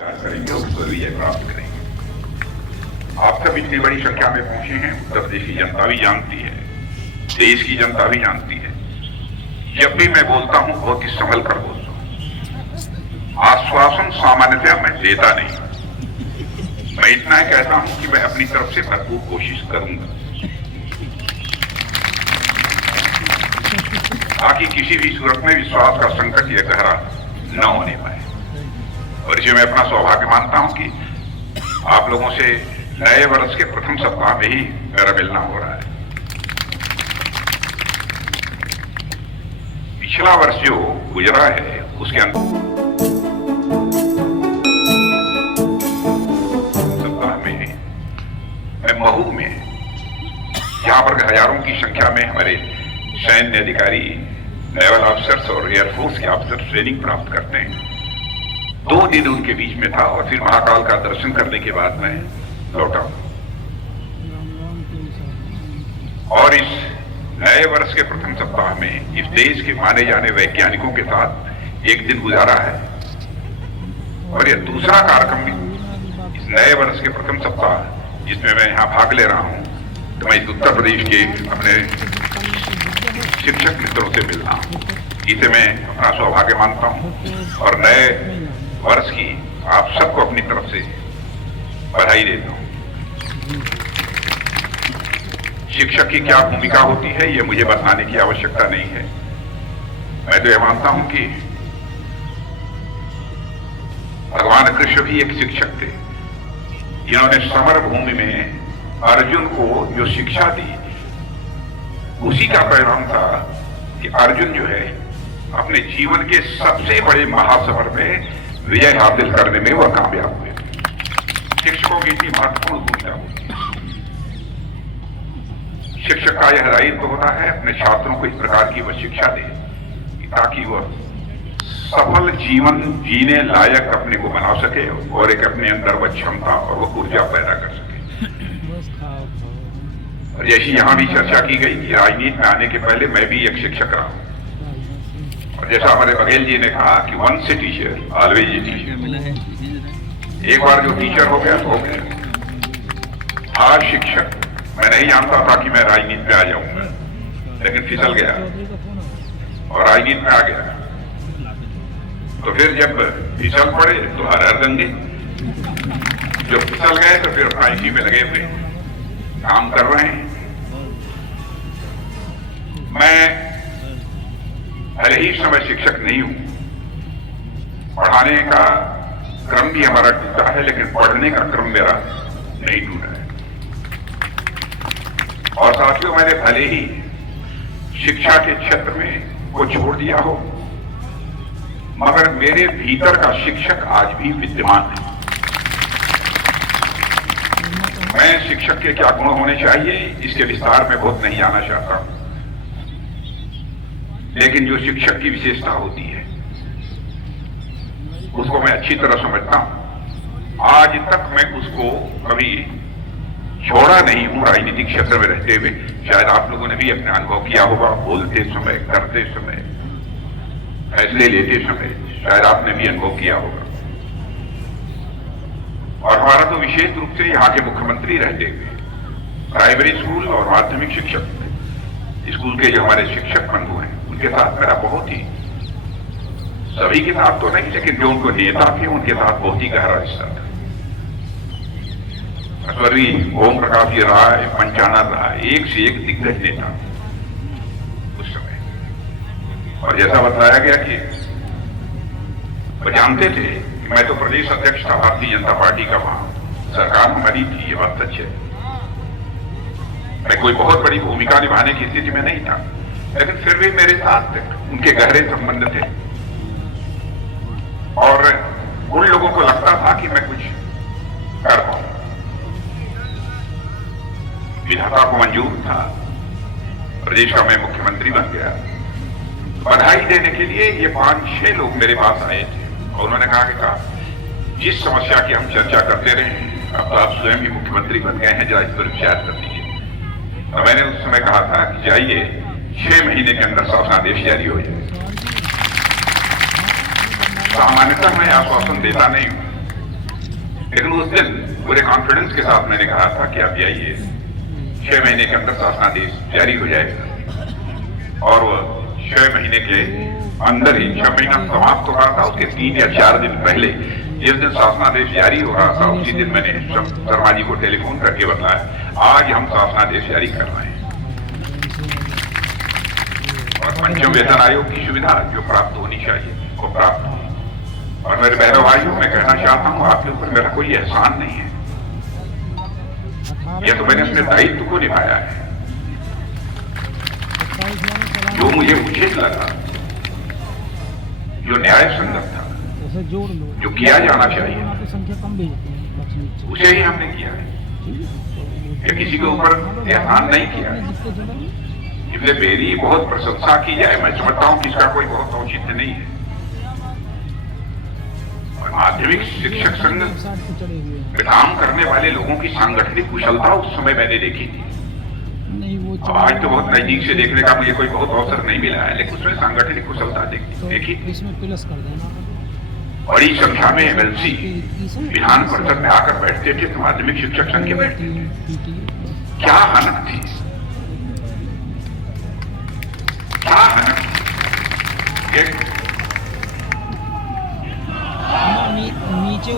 करेंगे, उसको विजय प्राप्त करेंगे। आप सब इतनी बड़ी संख्या में पहुंचे हैं, उत्तर प्रदेश की जनता भी जानती है, देश की जनता भी जानती है। जब भी मैं बोलता हूं बहुत ही संभल कर बोलता हूं। आश्वासन सामान्यतया मैं देता नहीं, मैं इतना ही कहता हूं कि मैं अपनी तरफ से भरपूर कोशिश करूंगा ताकि किसी भी सूरत में विश्वास का संकट या गहरा न होने पाए। और इसे मैं अपना सौभाग्य मानता हूं कि आप लोगों से नए वर्ष के प्रथम सप्ताह में ही मेरा मिलना हो रहा है। पिछला वर्ष जो गुजरा है उसके अंदर सप्ताह में मैं महू में, जहां पर हजारों की संख्या में हमारे सैन्य अधिकारी, नेवल ऑफिसर्स और एयरफोर्स के ऑफिसर ट्रेनिंग प्राप्त करते हैं, 2 दिन उनके बीच में था और फिर महाकाल का दर्शन करने के बाद मैं लौटा। और इस नए वर्ष के प्रथम सप्ताह में इस देश के माने जाने वैज्ञानिकों के साथ एक दिन गुजारा है। और यह दूसरा कार्यक्रम भी इस नए वर्ष के प्रथम सप्ताह जिसमें मैं यहाँ भाग ले रहा हूँ, तो मैं इस उत्तर प्रदेश के अपने शिक्षक मित्रों से मिल रहा हूँ। इसे मैं अपना सौभाग्य मानता हूँ और नए वर्ष की आप सबको अपनी तरफ से बधाई देता हूं। शिक्षक की क्या भूमिका होती है यह मुझे बताने की आवश्यकता नहीं है। मैं तो यह मानता हूं कि भगवान कृष्ण भी एक शिक्षक थे, जिन्होंने समर भूमि में अर्जुन को जो शिक्षा दी उसी का परिणाम था कि अर्जुन जो है अपने जीवन के सबसे बड़े महासमर में विजय हासिल करने में वह कामयाब हुए। शिक्षकों की इतनी महत्वपूर्ण भूमिका होती है। शिक्षक का यह दायित्व होता है अपने छात्रों को इस प्रकार की वह शिक्षा दे ताकि वह सफल जीवन जीने लायक अपने को बना सके और एक अपने अंदर वह क्षमता और वह ऊर्जा पैदा कर सके। और जैसी यहां भी चर्चा की गई कि राजनीति में आने के पहले मैं भी एक शिक्षक रहा हूं, और जैसा हमारे बघेल जी ने कहा कि once a teacher always a teacher. एक बार जो टीचर हो गया तो हो गया। आज शिक्षक मैं नहीं जानता था कि मैं राजनीति में आ जाऊंगा, लेकिन फिसल गया और राजनीति में आ गया। तो फिर जब फिसल पड़े तो हर दंगे, जो फिसल गए तो फिर अपना इसी में लगे हुए काम कर रहे हैं। मैं भले ही समय शिक्षक नहीं हूं, पढ़ाने का क्रम भी हमारा टूटा है, लेकिन पढ़ने का क्रम मेरा नहीं टूटा है। और साथियों, मैंने भले ही शिक्षा के क्षेत्र में को छोड़ दिया हो, मगर मेरे भीतर का शिक्षक आज भी विद्यमान है। मैं शिक्षक के क्या गुण होने चाहिए इसके विस्तार में बहुत नहीं आना चाहता हूं, लेकिन जो शिक्षक की विशेषता होती है उसको मैं अच्छी तरह समझता हूं। आज तक मैं उसको कभी छोड़ा नहीं हूं। राजनीतिक क्षेत्र में रहते हुए शायद आप लोगों ने भी अपने अनुभव किया होगा, बोलते समय, करते समय, फैसले लेते समय शायद आपने भी अनुभव किया होगा। और हमारा तो विशेष रूप से यहाँ के मुख्यमंत्री रहते हुए प्राइमरी स्कूल और माध्यमिक शिक्षक स्कूल के जो हमारे शिक्षक बंधु हैं उनके साथ मेरा बहुत ही, सभी के साथ तो नहीं, लेकिन जो उनको नेता थे उनके साथ बहुत ही गहरा रिश्ता था। स्वर्गीय ओम प्रकाश जी राय, पंचानन राय, एक से एक दिग्गज नेता उस समय। और जैसा बताया गया कि वो जानते थे कि मैं तो प्रदेश अध्यक्ष था भारतीय जनता पार्टी का, वहां सरकार हमारी थी, ये बात सच है। मैं कोई बहुत बड़ी भूमिका निभाने की स्थिति में नहीं था, लेकिन फिर भी मेरे साथ उनके गहरे संबंध थे और उन लोगों को लगता था कि मैं कुछ कर पाऊं। विधाता को मंजूर था, प्रदेश का मैं मुख्यमंत्री बन गया। बधाई देने के लिए ये 5-6 लोग मेरे पास आए थे और उन्होंने कहा जिस समस्या की हम चर्चा करते रहे, अब तो आप स्वयं भी मुख्यमंत्री बन गए हैं, जरा इस पर विचार कर लीजिए। तो मैंने उस समय कहा था कि जाइए 6 महीने के अंदर शासनादेश जारी हो जाए। सामान्यतः मैं आश्वासन देता नहीं हूं, लेकिन उस दिन पूरे कॉन्फिडेंस के साथ मैंने कहा था कि आप जाइए, 6 महीने के अंदर शासनादेश जारी हो जाएगा। और वो 6 महीने के अंदर ही, 6 महीना समाप्त हो रहा था, उसके 3 या 4 दिन पहले जिस दिन शासनादेश जारी हो रहा था, उसी दिन मैंने शर्मा जी को टेलीफोन करके बताया, आज हम शासनादेश जारी कर रहे हैं। और पंचम वेतन आयोग की सुविधा जो प्राप्त होनी चाहिए वो प्राप्त हो। और मेरे बहनों भाइयों, मैं कहना चाहता हूं, आपके ऊपर मेरा कोई एहसान नहीं है, यह तो मैंने अपने दायित्व को निभाया है। जो मुझे उचित लगा, जो न्याय संगत था, जो किया जाना चाहिए, उसे ही हमने किया है। या किसी के ऊपर एहसान नहीं किया है। इसलिए मेरी बहुत प्रशंसा की जाए, मैं समझता हूं कि इसका कोई बहुत औचित्य नहीं है। और माध्यमिक शिक्षक संघ में काम करने वाले लोगों की सांगठनिक कुशलता उस समय मैंने देखी थी। आज तो बहुत नजदीक से देखने का मुझे कोई बहुत अवसर नहीं मिला है, लेकिन उसमें सांगठनिक कुशलता देखी। बड़ी संख्या में एमएलसी विधान परिषद में आकर बैठते थे तो माध्यमिक शिक्षक संघ के बैठते थे। क्या हनक थी, क्या हनक थी।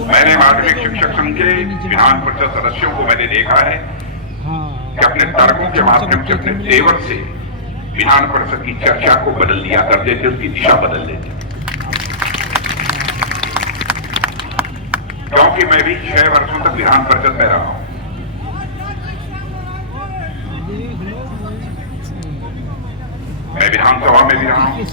मैंने माध्यमिक शिक्षक संघ के विधान परिषद सदस्यों को मैंने देखा है कि अपने तर्कों के माध्यम से, अपने तेवर से विधान परिषद की चर्चा को बदल दिया करते थे, उसकी दिशा बदल देते थे। क्योंकि मैं भी 6 वर्षों तक विधान परिषद में रहा हूं। मैं विधानसभा में भी रहा हूं।